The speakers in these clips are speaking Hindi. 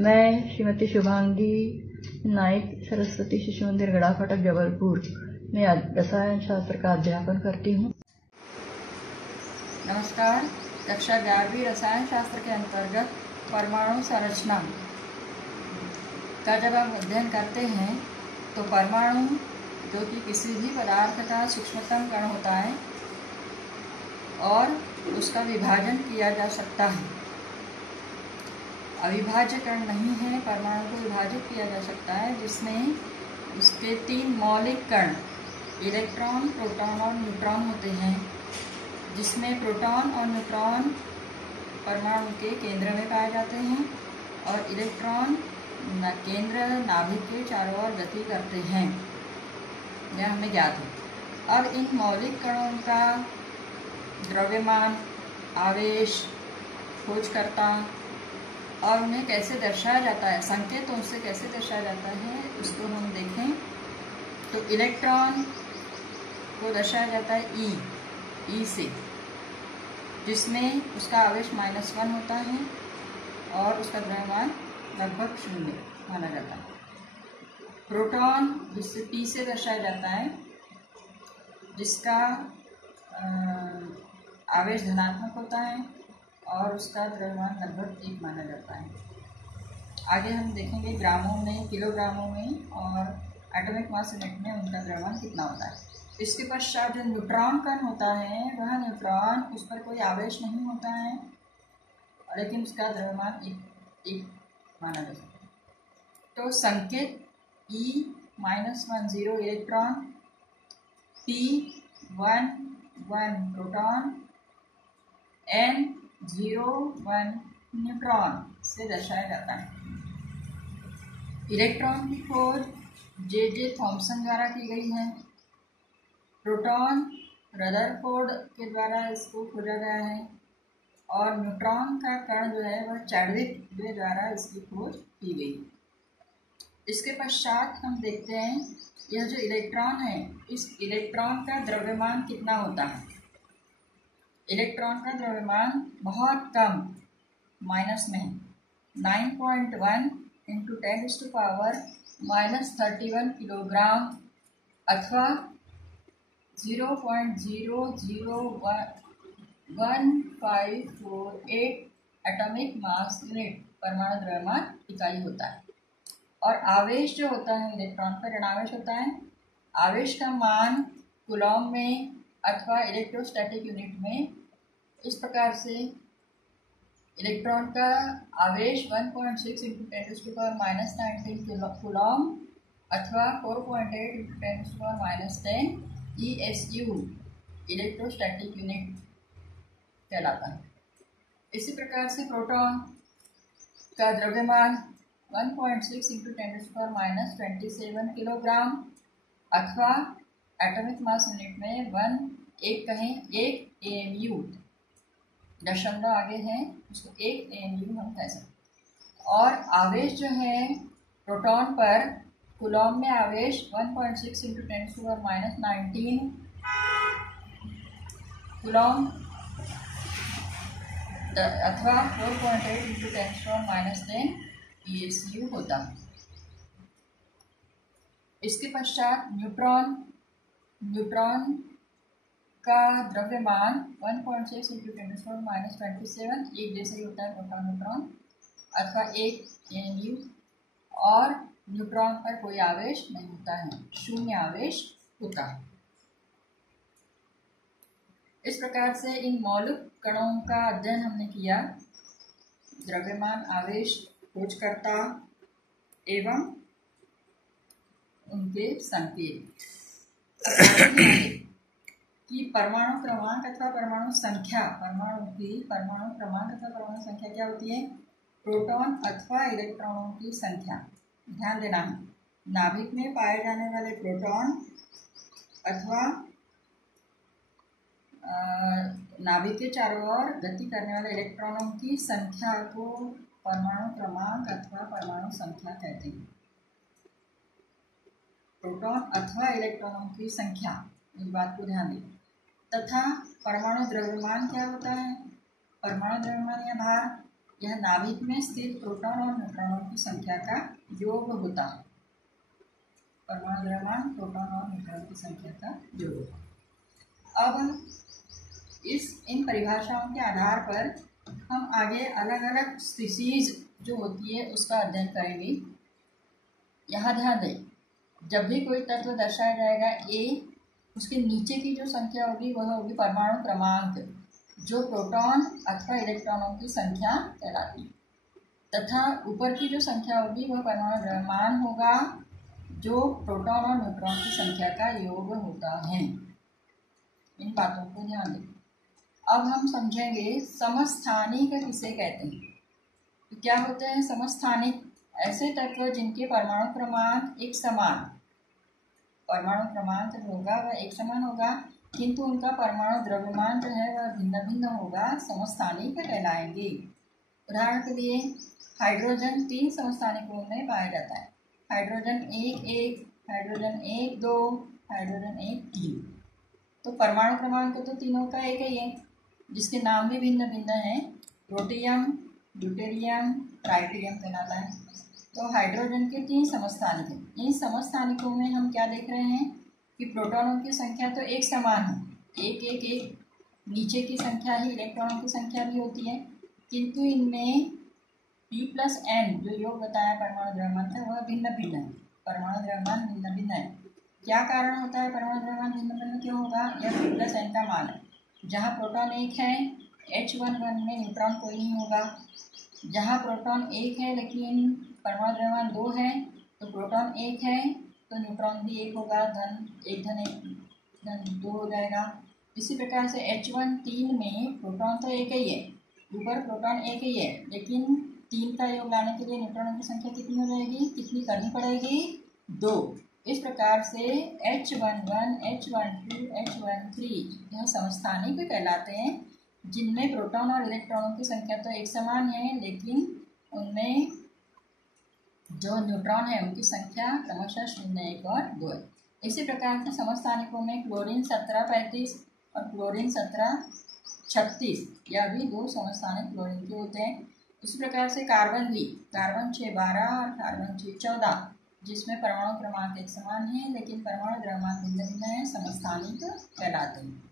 मैं श्रीमती शुभांगी नाइक सरस्वती शिशु मंदिर गड़ा फाटक जबलपुर में रसायन शास्त्र का अध्यापन करती हूँ। नमस्कार। कक्षा 11वीं रसायन शास्त्र के अंतर्गत परमाणु संरचना का जब हम अध्ययन करते हैं तो परमाणु जो कि किसी भी पदार्थ का सूक्ष्मतम कण होता है और उसका विभाजन किया जा सकता है। अविभाज्य कण नहीं है, परमाणु को विभाजित किया जा सकता है, जिसमें उसके 3 मौलिक कण इलेक्ट्रॉन, प्रोटॉन और न्यूट्रॉन होते हैं, जिसमें प्रोटॉन और न्यूट्रॉन परमाणु के केंद्र में पाए जाते हैं और इलेक्ट्रॉन केंद्र नाभिक के चारों ओर गति करते हैं। यह हमें ज्ञात है। अब इन मौलिक कणों का द्रव्यमान, आवेश, खोजकर्ता और उन्हें कैसे दर्शाया जाता है, संकेतों से कैसे दर्शाया जाता है, उसको हम देखें तो इलेक्ट्रॉन को दर्शाया जाता है ई से, जिसमें उसका आवेश -1 होता है और उसका द्रव्यमान लगभग 0 माना जाता है। प्रोटॉन जिससे P से दर्शाया जाता है, जिसका आवेश धनात्मक होता है और उसका द्रव्यमान लगभग 1 माना जाता है। आगे हम देखेंगे ग्रामों में, किलोग्रामों में और एटॉमिक मास यूनिट में उनका द्रव्यमान कितना होता है। इसके पश्चात जो न्यूट्रॉन कण होता है, वह न्यूट्रॉन, उस पर कोई आवेश नहीं होता है, लेकिन उसका द्रव्यमान 1 माना जाता है। तो संकेत E-10 electron, P11 proton, N01 neutron से दर्शाया जाता है। इलेक्ट्रॉन की खोज J.J. थॉम्सन द्वारा की गई है। प्रोटॉन रदरफोर्ड के द्वारा इसको खोजा गया है और न्यूट्रॉन का कण जो है वह चैडविक के द्वारा इसकी खोज की गई। इसके पश्चात हम देखते हैं यह जो इलेक्ट्रॉन है, इस इलेक्ट्रॉन का द्रव्यमान कितना होता है। इलेक्ट्रॉन का द्रव्यमान बहुत कम, माइनस में 9.1 × 10⁻³ किलोग्राम अथवा 0.0011548 एटॉमिक मास यूनिट परमाणु द्रव्यमान इकाई होता है। और आवेश जो होता है इलेक्ट्रॉन पर ऋणावेश होता है। आवेश का मान कूलॉम में अथवा इलेक्ट्रोस्टैटिक यूनिट में इस प्रकार से इलेक्ट्रॉन का आवेश 1.6 × 10⁻19 कूलॉम अथवा 4.8 × 10⁻10 ESU इलेक्ट्रोस्टैटिक यूनिट कहलाता है। इसी प्रकार से प्रोटॉन का द्रव्यमान 1.6 × 10⁻27 किलोग्राम अथवा एटॉमिक मास यूनिट में 1 AMU, दशमलव आगे है, उसको 1 AMU हम कह सकते। और आवेश जो है प्रोटॉन पर कूलॉम में आवेश 1.6 × 10⁻19 कूलॉम अथवा 4.8 × 10⁻10 ESU होता है। इसके पश्चात न्यूट्रॉन का द्रव्यमान 1.6 × 10⁻27 एक जैसे ही होता है प्रोटॉन न्यूट्रॉन अथवा 1 AMU, और न्यूट्रॉन पर कोई आवेश नहीं होता है, 0 आवेश होता है। इस प्रकार से इन मौलिक कणों का अध्ययन हमने किया। द्रव्यमान, आवेश, खोजकर्ता एवं उनके संकेत कि परमाणु क्रमांक अथवा परमाणु संख्या, परमाणु क्रमांक अथवा परमाणु संख्या क्या होती है? प्रोटॉन अथवा इलेक्ट्रॉनों की संख्या। ध्यान देना है, नाभिक में पाए जाने वाले प्रोटॉन अथवा नाभिक के चारों ओर गति करने वाले इलेक्ट्रॉनों की संख्या को परमाणु क्रमांक अथवा परमाणु संख्या कहते हैं। प्रोटॉन अथवा इलेक्ट्रॉनों की संख्या, इस बात को ध्यान दें। तथा परमाणु द्रव्यमान क्या होता है? परमाणु द्रव्यमान या भार यह नाभिक में स्थित प्रोटॉन और न्यूट्रॉनों की संख्या का योग होता है। परमाणु द्रव्यमान प्रोटॉन और न्यूट्रॉन की संख्या का योग होता है। अब इन परिभाषाओं के आधार पर हम आगे अलग अलग स्पीशीज जो होती है उसका अध्ययन करेंगे। यहाँ ध्यान दें, जब भी कोई तत्व दर्शाया जाएगा ए, उसके नीचे की जो संख्या होगी वह होगी परमाणु क्रमांक, जो प्रोटॉन अथवा इलेक्ट्रॉनों की संख्या कहलाती है, तथा ऊपर की जो संख्या होगी वह परमाणु द्रव्यमान होगा, जो प्रोटॉन और न्यूट्रॉन की संख्या का योग होता है। इन बातों को ध्यान दें। अब हम समझेंगे समस्थानिक किसे कहते हैं। तो क्या होते हैं समस्थानिक? ऐसे तत्व जिनके परमाणु क्रमांक एक समान, परमाणु क्रमांक जो होगा वह एक समान होगा, किंतु उनका परमाणु द्रव्यमान जो है वह भिन्न भिन्न होगा, समस्थानिक कहलाएंगे। उदाहरण के लिए हाइड्रोजन 3 समस्थानिकों में पाया जाता है। Hydrogen 1, hydrogen 1, 2, hydrogen 1, 3। तो परमाणु क्रमांक तो तीनों का एक ही है, जिसके नाम भी भिन्न भिन्न हैं। प्रोटियम, ड्यूटेरियम, ट्राइटियम कहलाता है। तो हाइड्रोजन के 3 समस्थानिक हैं। इन समस्थानिकों में हम क्या देख रहे हैं कि प्रोटॉनों की संख्या तो एक समान है, एक एक एक, नीचे की संख्या ही इलेक्ट्रॉनों की संख्या भी होती है, किंतु इनमें P+N जो योग बताया परमाणु द्रव्यमान का वह भिन्न भिन्न है। परमाणु द्रव्यमान भिन्न भिन्न है। क्या कारण होता है परमाणु द्रव्यमान भिन्न भिन्न क्यों होगा? यह P+N का मान है। जहाँ प्रोटॉन 1 है, H11 में न्यूट्रॉन कोई नहीं होगा। जहाँ प्रोटॉन 1 है लेकिन परमाणु द्रव्यमान 2 है, तो प्रोटॉन 1 है तो न्यूट्रॉन भी 1 होगा, धन 1 धन 2 हो जाएगा। इसी प्रकार से H1 3 में प्रोटॉन तो एक ही है, ऊपर प्रोटॉन एक ही है, लेकिन 3 का योग लाने के लिए न्यूट्रॉनों की संख्या कितनी हो जाएगी, कितनी करनी पड़ेगी? 2। इस प्रकार से H11, H12, H13 यह समस्थानिक कहलाते हैं, जिनमें प्रोटॉन और इलेक्ट्रॉनों की संख्या तो एक समान है, लेकिन उनमें जो न्यूट्रॉन है उनकी संख्या क्रमशः 0, 1 और 2 है। इसी प्रकार से समस्थानिकों में क्लोरीन 1735 और क्लोरीन 1736 यह भी 2 समस्थानिक क्लोरीन के होते हैं। इसी प्रकार से कार्बन भी, कार्बन 612 और कार्बन 614, जिसमें परमाणु क्रमांक एक समान है लेकिन परमाणु द्रव्यमान भिन्न भिन्न है, समस्थानिक कहलाते हैं।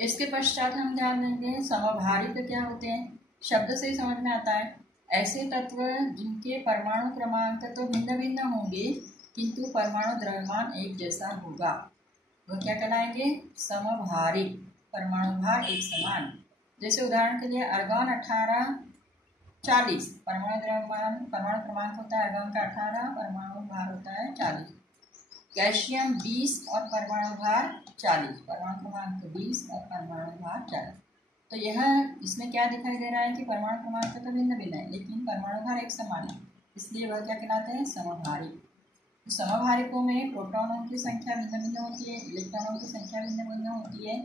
इसके पश्चात हम ध्यान देंगे समभारिक क्या होते हैं। शब्द से ही समझ में आता है, ऐसे तत्व जिनके परमाणु क्रमांक तो भिन्न भिन्न होंगे किंतु परमाणु द्रव्यमान एक जैसा होगा, वह क्या कहलाएंगे? समभारिक। परमाणु भार एक समान। जैसे उदाहरण के लिए अर्गॉन 1840 परमाणु द्रव्यमान, परमाणु क्रमांक होता है अर्गॉन का 18, परमाणु भार होता है 40। कैल्शियम 20 और परमाणु भार 40, परमाणु क्रमांक 20 और परमाणु भार 40। तो यह इसमें क्या दिखाई दे रहा है कि परमाणु क्रमांक तो भिन्न भिन्न है लेकिन परमाणु भार एक समान है, इसलिए वह क्या कहलाते हैं? समभारिक। तो समभारिकों में प्रोटॉनों की संख्या भिन्न भिन्न होती है, इलेक्ट्रॉनों की संख्या भिन्न भिन्न होती है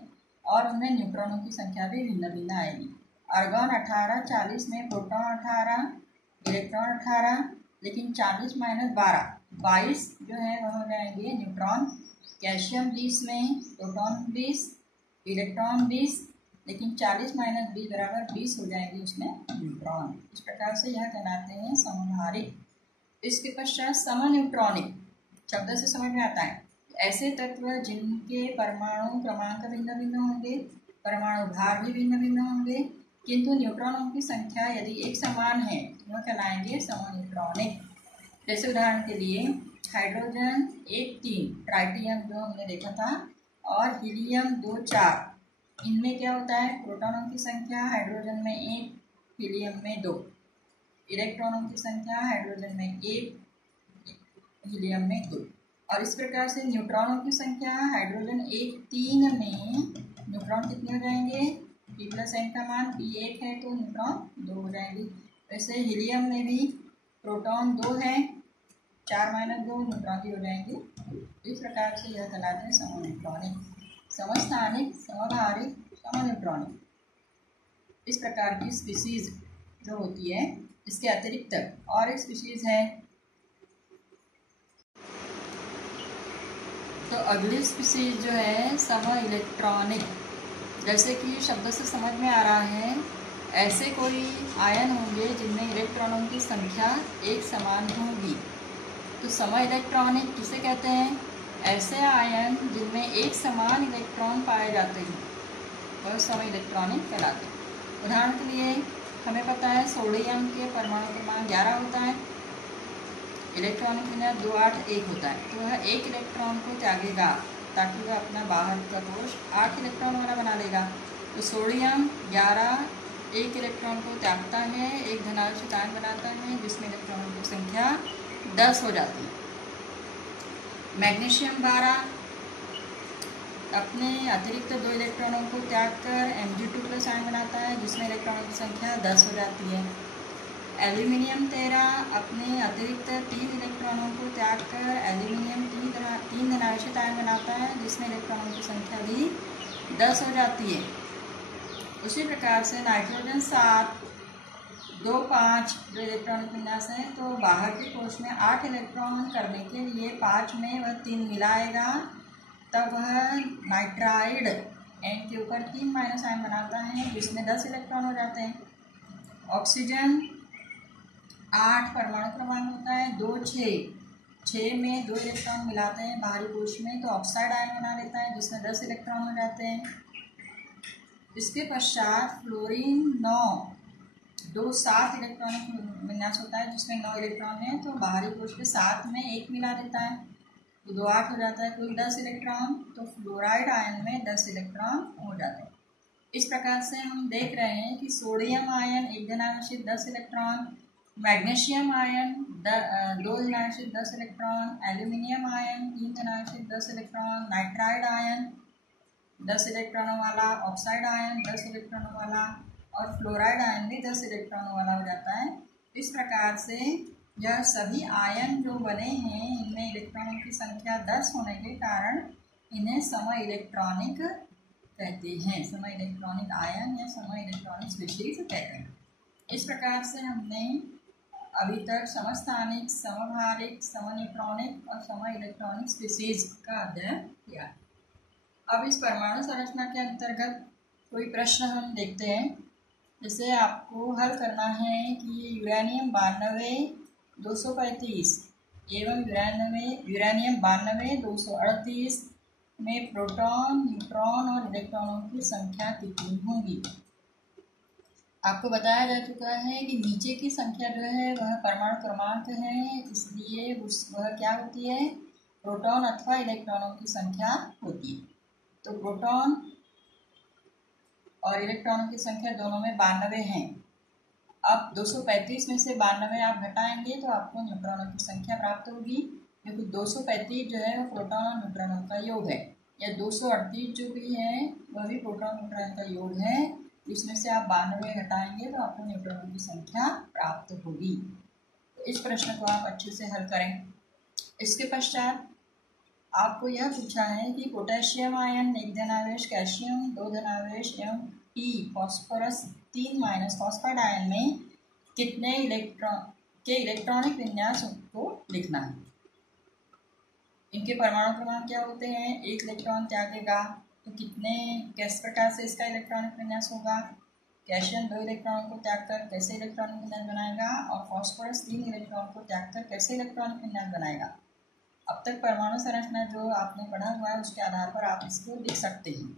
और उनमें न्यूट्रॉनों की संख्या भी भिन्न भिन्न आएगी। अर्गॉन 1840 में प्रोटॉन 18, इलेक्ट्रॉन 18, लेकिन 40 - 12 22 जो है वह हो जाएंगे न्यूट्रॉन। कैल्शियम 20 में प्रोटॉन 20, इलेक्ट्रॉन 20, लेकिन 40 - 20 बराबर 20 हो जाएंगे उसमें न्यूट्रॉन। इस प्रकार से यह कहलाते हैं समभारिक। इसके पश्चात समन्यूट्रॉनिक, शब्द से समझ में आता है, ऐसे तत्व जिनके परमाणु क्रमांक भिन्न भिन्न होंगे, परमाणु भार भी भिन्न भिन्न होंगे, किंतु न्यूट्रॉनों की संख्या यदि एक समान है वह कहलाएंगे समन्यूट्रॉनिक। जैसे उदाहरण के लिए हाइड्रोजन 1, 3 ट्राइटियम जो हमने देखा था, और हीलियम 2, 4, इनमें क्या होता है? प्रोटॉनों की संख्या हाइड्रोजन में 1, हीलियम में 2, इलेक्ट्रॉनों की संख्या हाइड्रोजन में 1, हीलियम में 2। और इस प्रकार से न्यूट्रॉनों की संख्या हाइड्रोजन 1, 3 में न्यूट्रॉन कितने हो जाएंगे? P+N का मान P1 है तो न्यूट्रॉन 2 हो जाएंगे। वैसे हीलियम में भी प्रोटॉन 2 है, 4 - 2 न्यूट्रॉन भी हो जाएंगे। इस प्रकार से यह कहलाते हैं समन्यूट्रॉनिक। समस्थानिक, समभारिक, समन्यूट्रॉनिक, इस प्रकार की स्पीशीज जो होती है। इसके अतिरिक्त और एक स्पीशीज है, तो अगली स्पीशीज जो है सम इलेक्ट्रॉनिक। जैसे कि शब्द से समझ में आ रहा है, ऐसे कोई आयन होंगे जिनमें इलेक्ट्रॉनों की संख्या एक समान होगी। तो सम इलेक्ट्रॉनिक किसे कहते हैं? ऐसे आयन जिनमें एक समान इलेक्ट्रॉन पाए जाते हैं वह सम इलेक्ट्रॉनिक कहलाते हैं। उदाहरण के लिए हमें पता है सोडियम के परमाणु क्रमांक 11 होता है, इलेक्ट्रॉनिक विन्यास 2 8 1 होता है। तो वह एक इलेक्ट्रॉन को त्यागेगा ताकि वह अपना बाहर का कोश 8 इलेक्ट्रॉन वाला बना लेगा। तो सोडियम 11 एक इलेक्ट्रॉन को त्यागता है, एक धनावेशित आयन बनाता है जिसमें इलेक्ट्रॉनों की संख्या 10 हो जाती है। मैग्नीशियम 12 अपने अतिरिक्त 2 इलेक्ट्रॉनों को त्याग कर Mg2+ आयन बनाता है जिसमें इलेक्ट्रॉनों की संख्या 10 हो जाती है। एल्यूमिनियम 13 अपने अतिरिक्त 3 इलेक्ट्रॉनों को त्याग कर एल्यूमिनियम 3 धनावेशित आयन बनाता है जिसमें इलेक्ट्रॉनों की संख्या भी 10 हो जाती है। उसी प्रकार से नाइट्रोजन 7 2 5 जो इलेक्ट्रॉनिक विन्यास है, तो बाहर के कोश में 8 इलेक्ट्रॉन करने के लिए 5 में वह 3 मिलाएगा, तब वह नाइट्राइड N के ऊपर 3 माइनस आयन बनाता है जिसमें 10 इलेक्ट्रॉन हो जाते हैं। ऑक्सीजन 8 परमाणु क्रमांक होता है, 2 6 में 2 इलेक्ट्रॉन मिलाते हैं बाहरी कोश में तो ऑक्साइड आयन बना लेता है जिसमें 10 इलेक्ट्रॉन हो जाते हैं। इसके पश्चात फ्लोरीन 9 2 7 इलेक्ट्रॉनिक विन्यास होता है जिसमें 9 इलेक्ट्रॉन है, तो बाहरी कोश के 7 में 1 मिला देता है तो 2 8 हो जाता है, कुल 10 इलेक्ट्रॉन। तो फ्लोराइड आयन में 10 इलेक्ट्रॉन हो जाते हैं। इस प्रकार से हम देख रहे हैं कि सोडियम आयन एक धनावेशित 10 electron, magnesium ion 2 धनावेशित 10 electron, aluminium ion 3 धनावेशित 10 electron, nitride ion 10 इलेक्ट्रॉनों वाला, ऑक्साइड आयन 10 इलेक्ट्रॉनों वाला और फ्लोराइड आयन भी 10 इलेक्ट्रॉनों वाला हो जाता है। इस प्रकार से यह सभी आयन जो बने हैं इनमें इलेक्ट्रॉनों की संख्या 10 होने के कारण इन्हें सम इलेक्ट्रॉनिक कहते हैं, सम इलेक्ट्रॉनिक आयन या सम इलेक्ट्रॉनिक स्पीशीज कहते हैं। इस प्रकार से हमने अभी तक समस्थानिक, समभारिक, समन्यूट्रॉनिक और सम इलेक्ट्रॉनिक स्पीशीज का अध्ययन किया। अब इस परमाणु संरचना के अंतर्गत कोई प्रश्न हम देखते हैं। जैसे आपको हल करना है कि यूरेनियम 92 235 एवं यूरेनियम 92 238 में प्रोटॉन, न्यूट्रॉन और इलेक्ट्रॉनों की संख्या कितनी होगी। आपको बताया जा चुका है कि नीचे की संख्या जो है वह परमाणु क्रमांक है, इसलिए वह क्या होती है, प्रोटॉन अथवा इलेक्ट्रॉनों की संख्या होती है। तो प्रोटॉन और इलेक्ट्रॉनों की संख्या दोनों में 92 है। अब 235 में से 92 आप घटाएंगे तो आपको न्यूट्रॉनों की संख्या प्राप्त होगी, क्योंकि 235 जो है वो प्रोटॉन और न्यूट्रॉनों का योग है, या 238 जो भी है वह भी प्रोटॉन न्यूट्रॉन का योग है। इसमें से आप 92 घटाएंगे तो आपको न्यूट्रॉनों की संख्या प्राप्त होगी। तो इस प्रश्न को आप अच्छे से हल करें। इसके पश्चात आपको यह पूछा है कि पोटेशियम आयन 1 धनावेश, कैल्शियम 2 धनावेश एवं P phosphorus 3 minus phosphide ion में कितने इलेक्ट्रॉनिक विन्यास को लिखना है। इनके परमाणु क्रमांक क्या होते हैं, 1 इलेक्ट्रॉन त्यागेगा तो किस प्रकार से इसका इलेक्ट्रॉनिक विन्यास होगा। कैल्शियम 2 इलेक्ट्रॉन को त्याग कर कैसे इलेक्ट्रॉनिक विन्यास बनाएगा, और फॉस्फोरस 3 इलेक्ट्रॉन को त्याग कर कैसे इलेक्ट्रॉनिक विन्यास बनाएगा। अब तक परमाणु संरचना जो आपने पढ़ा हुआ है उसके आधार पर आप इसको लिख सकते हैं।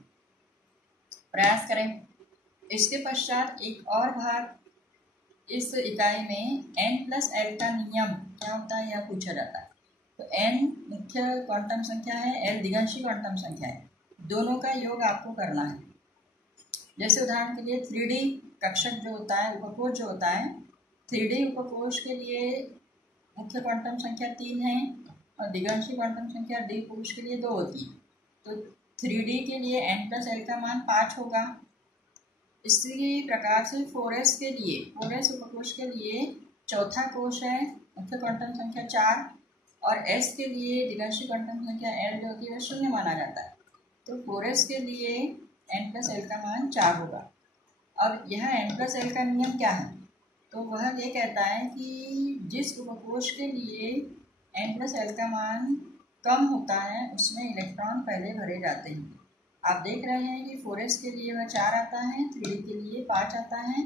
प्रयास करें। इसके पश्चात एक और भाग इस इकाई में n+l का नियम क्या होता है यह पूछा जाता है। तो n मुख्य क्वांटम संख्या है, l दिगंशी क्वांटम संख्या है, दोनों का योग आपको करना है। जैसे उदाहरण के लिए 3D कक्षक जो होता है, उपकोष जो होता है, 3D उपकोष के लिए मुख्य क्वांटम संख्या 3 है और दिगंशी क्वांटम संख्या डी कोश के लिए 2 होती है। तो 3D के लिए n+l का मान 5 होगा। इसी प्रकार से 4s के लिए, 4s उपकोष के लिए चौथा कोश है, मुख्य क्वांटम संख्या 4 और s के लिए दिगंशी क्वांटम संख्या l जो होती है 0 माना जाता है। तो 4s के लिए n+l का मान 4 होगा। अब यह n+l का नियम क्या है, तो वह ये कहता है कि जिस उपकोष के लिए n+l का मान कम होता है उसमें इलेक्ट्रॉन पहले भरे जाते हैं। आप देख रहे हैं कि 4s के लिए वह 4 आता है, 3D के लिए 5 आता है,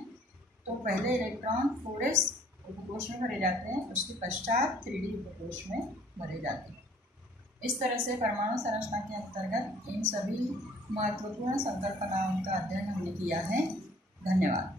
तो पहले इलेक्ट्रॉन 4s उपकोष में भरे जाते हैं, उसके पश्चात 3d उपकोष में भरे जाते हैं। इस तरह से परमाणु संरचना के अंतर्गत इन सभी महत्वपूर्ण संकल्पनाओं का अध्ययन हमने किया है। धन्यवाद।